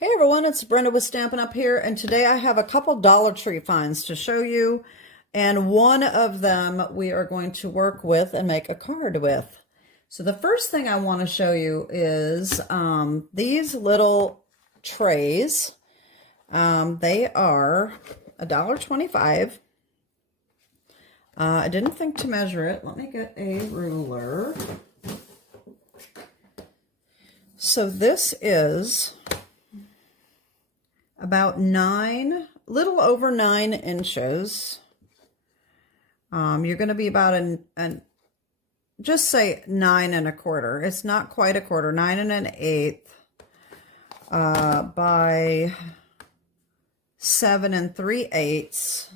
Hey everyone, it's Brenda with Stampin' Up here, and today I have a couple Dollar Tree finds to show you, and one of them we are going to work with and make a card with. So the first thing I want to show you is these little trays. They are $1.25. I didn't think to measure it. Let me get a ruler. So this is about little over 9 inches. You're going to be about just say 9 1/4. It's not quite a quarter, 9 1/8 by 7 3/8,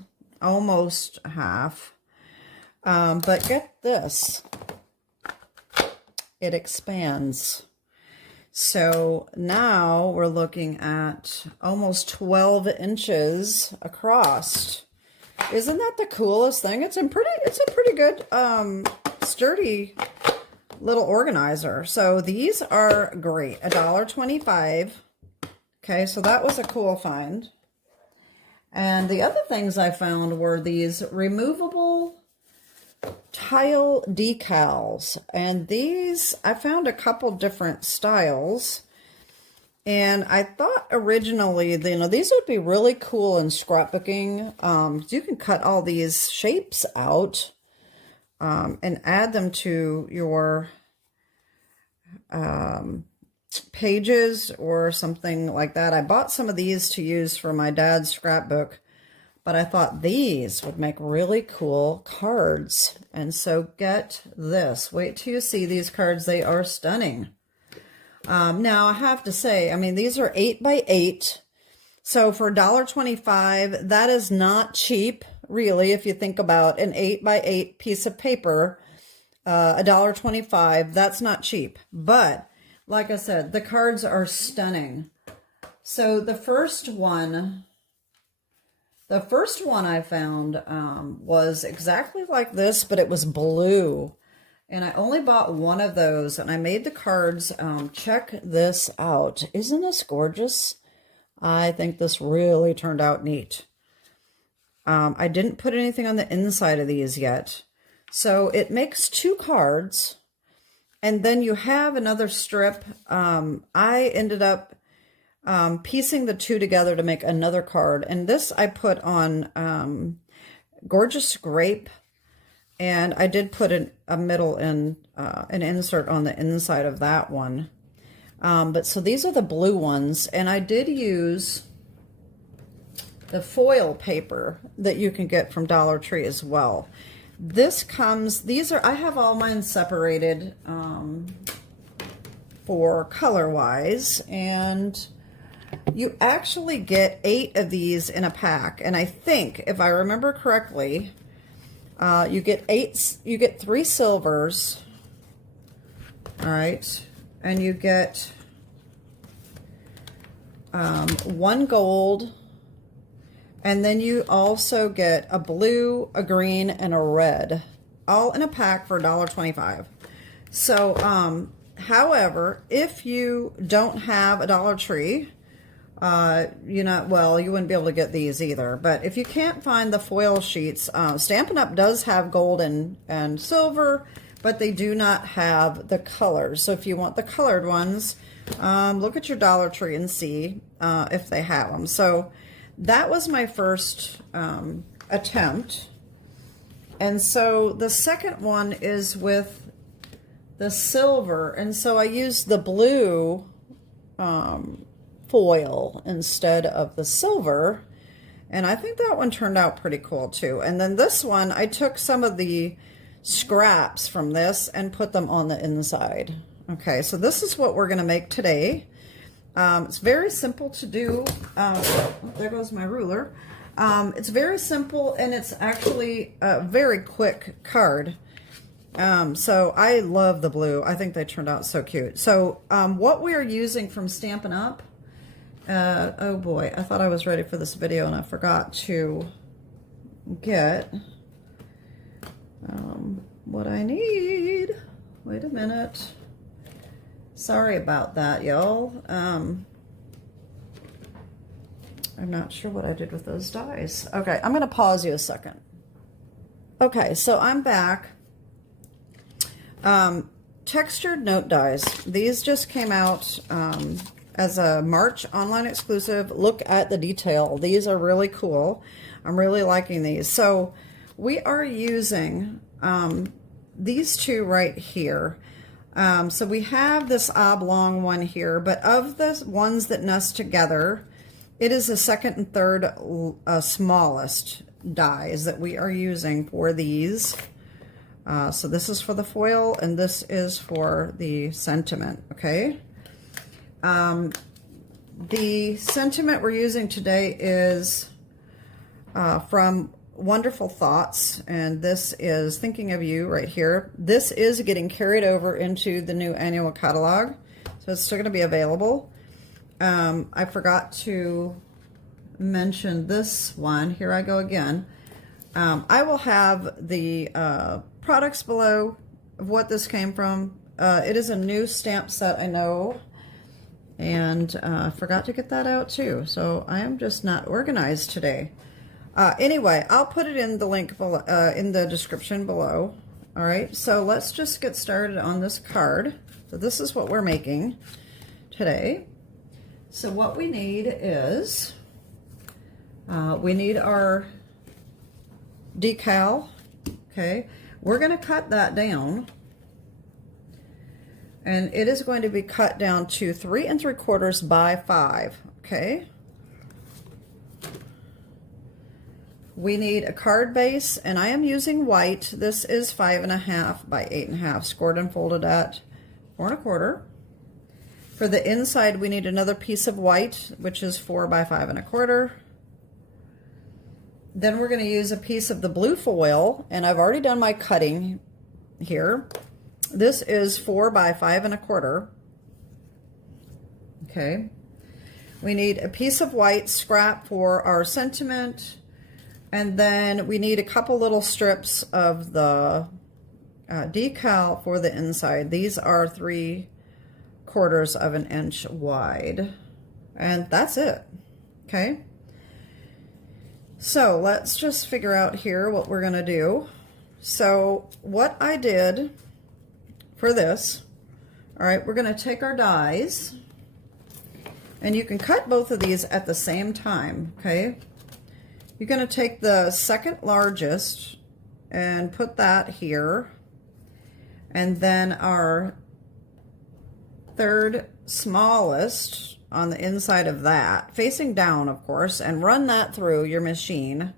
almost half. But get this, it expands. So now we're looking at almost 12 inches across. Isn't that the coolest thing? It's a pretty good, sturdy little organizer. So these are great, $1.25. Okay, so that was a cool find. And the other things I found were these removable tile decals, and these I found a couple different styles, and I thought originally, these would be really cool in scrapbooking. You can cut all these shapes out and add them to your pages or something like that. I bought some of these to use for my dad's scrapbook, but I thought these would make really cool cards. And so get this. Wait till you see these cards. They are stunning. Now, I have to say, I mean, these are 8 by 8. So for $1.25, that is not cheap, really, if you think about an 8 by 8 piece of paper. $1.25, that's not cheap. But, like I said, the cards are stunning. So the first one I found was exactly like this, but it was blue. And I only bought one of those, and I made the cards. Check this out. Isn't this gorgeous? I think this really turned out neat. I didn't put anything on the inside of these yet. So it makes 2 cards, and then you have another strip. I ended up piecing the 2 together to make another card. And this I put on Gorgeous Grape, and I did put a middle in an insert on the inside of that one. But so these are the blue ones, and I did use the foil paper that you can get from Dollar Tree as well. I have all mine separated for color-wise, and you actually get 8 of these in a pack. And I think, if I remember correctly, you get 3 silvers, all right, and you get 1 gold, and then you also get a blue, a green, and a red, all in a pack for $1.25. So, however, if you don't have a Dollar Tree, you wouldn't be able to get these either. But if you can't find the foil sheets, Stampin' Up does have gold and silver, but they do not have the colors. So if you want the colored ones, look at your Dollar Tree and see if they have them. So that was my first attempt. And so the second one is with the silver. And so I used the blue foil instead of the silver, and I think that one turned out pretty cool too. And then this one, I took some of the scraps from this and put them on the inside. Okay, so this is what we're going to make today. It's very simple to do. There goes my ruler. It's very simple, and it's actually a very quick card. So I love the blue. I think they turned out so cute. So what we are using from Stampin' Up, oh boy, I thought I was ready for this video and I forgot to get what I need. Wait a minute. Sorry about that, y'all. I'm not sure what I did with those dies. Okay, I'm going to pause you a second. Okay, so I'm back. Textured note dies. These just came out as a March online exclusive. Look at the detail. These are really cool. I'm really liking these. So we are using these two right here. So we have this oblong one here, but of the ones that nest together, it is the second and third smallest dies that we are using for these. So this is for the foil and this is for the sentiment, okay? The sentiment we're using today is from Wonderful Thoughts, and this is Thinking of You right here. This is getting carried over into the new annual catalog, so it's still going to be available. I forgot to mention this one. Here I go again. I will have the products below of what this came from. It is a new stamp set, I know, and forgot to get that out too. So I am just not organized today. Anyway, I'll put it in the link below, in the description below. All right, so let's just get started on this card. So this is what we're making today. So what we need is, we need our decal, okay? We're gonna cut that down, and it is going to be cut down to 3 3/4 by 5, okay? We need a card base, and I am using white. This is 5.5 by 8.5, scored and folded at 4 1/4. For the inside, we need another piece of white, which is 4 by 5 1/4. Then we're going to use a piece of the blue foil, and I've already done my cutting here. This is 4 by 5 1/4. Okay. We need a piece of white scrap for our sentiment, and then we need a couple little strips of the decal for the inside. These are 3/4 of an inch wide, and that's it. Okay. So let's just figure out here what we're going to do. So what I did for this, all right, we're going to take our dies, and you can cut both of these at the same time, okay? You're going to take the second largest and put that here, and then our third smallest on the inside of that, facing down, of course, and run that through your machine.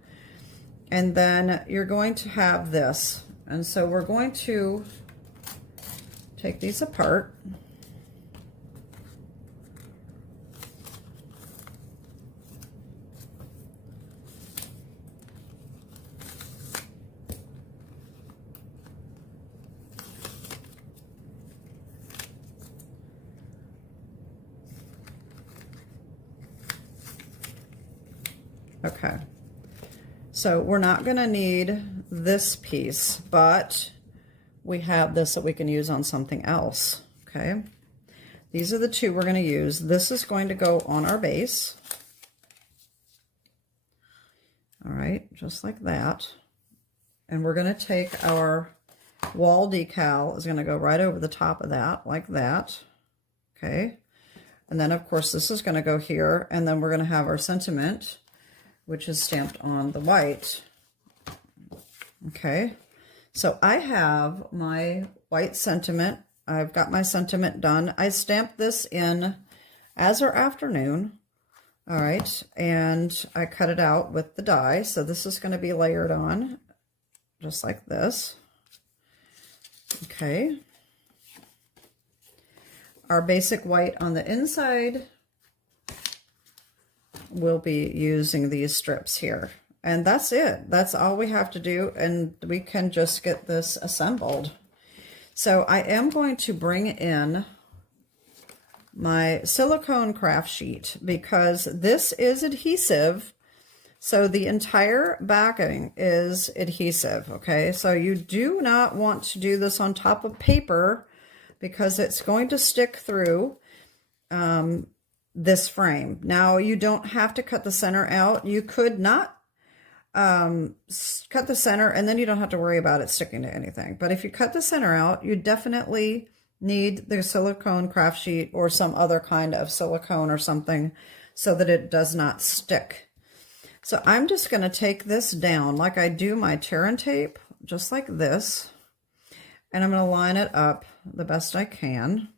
And then you're going to have this. And so we're going to take these apart. Okay, so we're not going to need this piece, but we have this that we can use on something else, okay? These are the two we're going to use. This is going to go on our base. All right, just like that. And we're going to take our wall decal, is going to go right over the top of that, like that, okay? And then, of course, this is going to go here, and then we're going to have our sentiment, which is stamped on the white. Okay, so I have my white sentiment. I've got my sentiment done. I stamped this in as or afternoon. All right, and I cut it out with the die. So this is going to be layered on just like this. Okay. Our basic white on the inside. We'll be using these strips here, and that's it. That's all we have to do, and we can just get this assembled. So I am going to bring in my silicone craft sheet because this is adhesive, so the entire backing is adhesive, okay? So you do not want to do this on top of paper because it's going to stick through. this frame. Now, you don't have to cut the center out. You could not cut the center, and then you don't have to worry about it sticking to anything. But if you cut the center out, you definitely need the silicone craft sheet or some other kind of silicone or something so that it does not stick. So I'm just going to take this down like I do my tear and tape, just like this. And I'm going to line it up the best I can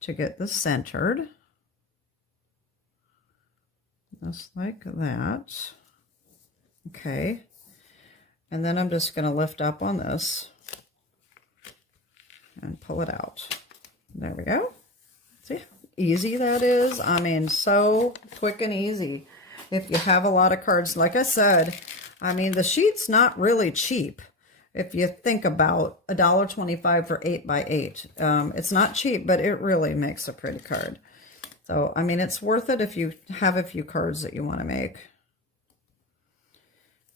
to get this centered. Just like that. Okay. And then I'm just going to lift up on this and pull it out. There we go. See how easy that is? I mean, so quick and easy. If you have a lot of cards, like I said, I mean, the sheet's not really cheap. If you think about $1.25 for 8x8, it's not cheap, but it really makes a pretty card. So, I mean, it's worth it if you have a few cards that you want to make.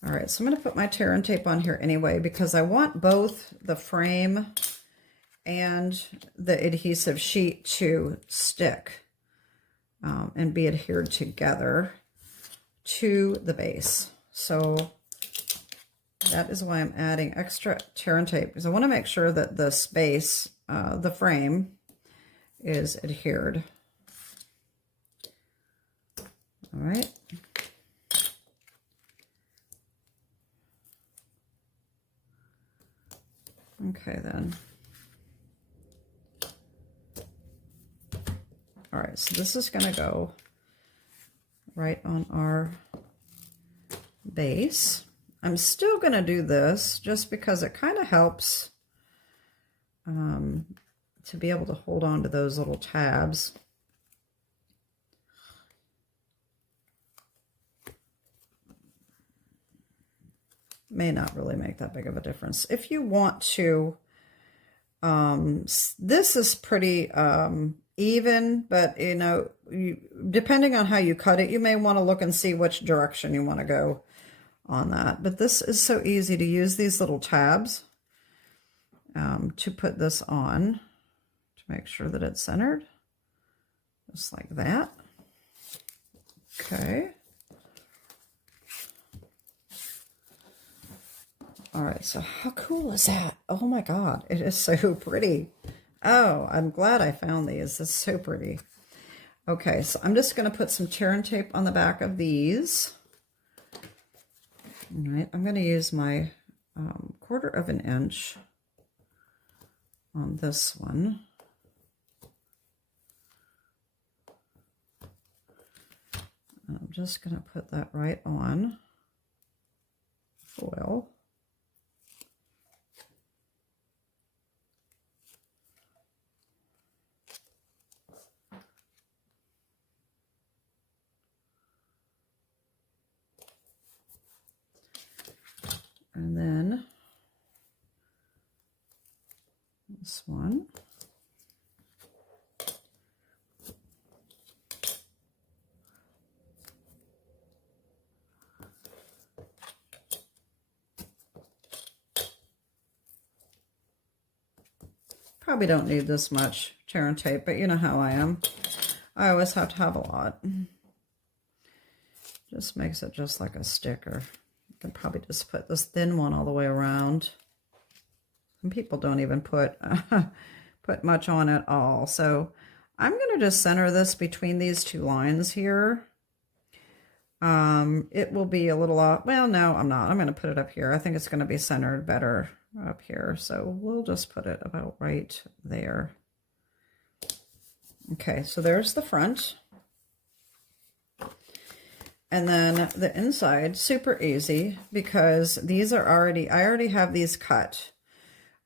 All right, so I'm going to put my tear and tape on here anyway, because I want both the frame and the adhesive sheet to stick and be adhered together to the base. So that is why I'm adding extra tear and tape, because I want to make sure that the space, the frame, is adhered. All right. Okay, then. All right, so this is going to go right on our base. I'm still going to do this just because it kind of helps to be able to hold on to those little tabs. May not really make that big of a difference. If you want to, this is pretty even, but you know, depending on how you cut it, you may want to look and see which direction you want to go on that. But this is so easy to use these little tabs to put this on to make sure that it's centered, just like that. Okay. All right, so how cool is that? Oh my God, it is so pretty. Oh, I'm glad I found these. It's so pretty. Okay, so I'm just going to put some tear and tape on the back of these. All right, I'm going to use my 1/4 of an inch on this one. And I'm just going to put that right on foil. And then this one. Probably don't need this much tear and tape, but you know how I am. I always have to have a lot. Just makes it just like a sticker. You can probably just put this thin one all the way around. Some people don't even put much on at all. So I'm going to just center this between these two lines here. It will be a little off. Well, no, I'm not. I'm going to put it up here. I think it's going to be centered better up here. So we'll just put it about right there. Okay, so there's the front. And then the inside, super easy, because these are already, I already have these cut.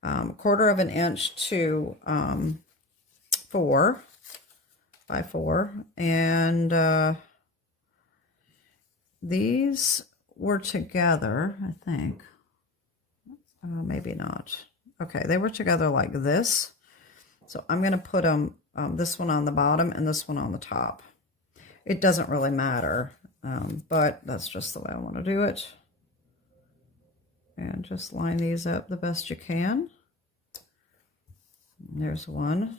1/4 of an inch to 4 by 4. And these were together, I think. Maybe not. Okay, they were together like this. So I'm going to put them, this one on the bottom and this one on the top. It doesn't really matter, but that's just the way I want to do it. And just line these up the best you can. And there's one.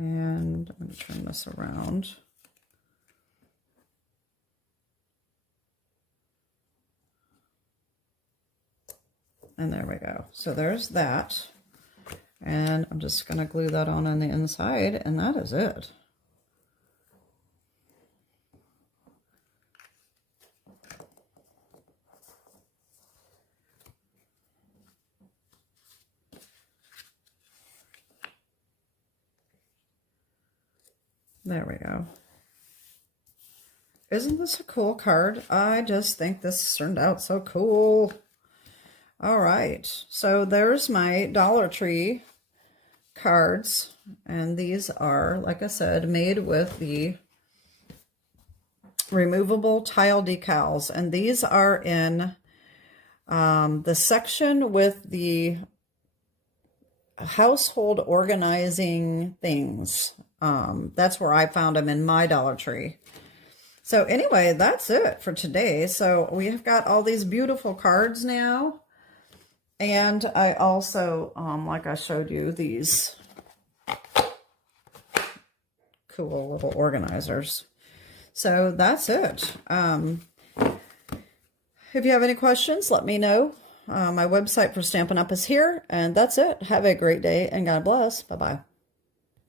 And I'm going to turn this around. And there we go. So there's that. And I'm just going to glue that on the inside, and that is it. There we go. Isn't this a cool card? I just think this turned out so cool. All right, so there's my Dollar Tree cards, and these are, like I said, made with the removable tile decals, and these are in the section with the household organizing things. That's where I found them in my Dollar Tree. So anyway, that's it for today. So we have got all these beautiful cards now. And I also, like I showed you, these cool little organizers. So that's it. If you have any questions, let me know. My website for Stampin' Up! Is here. And that's it. Have a great day and God bless. Bye-bye.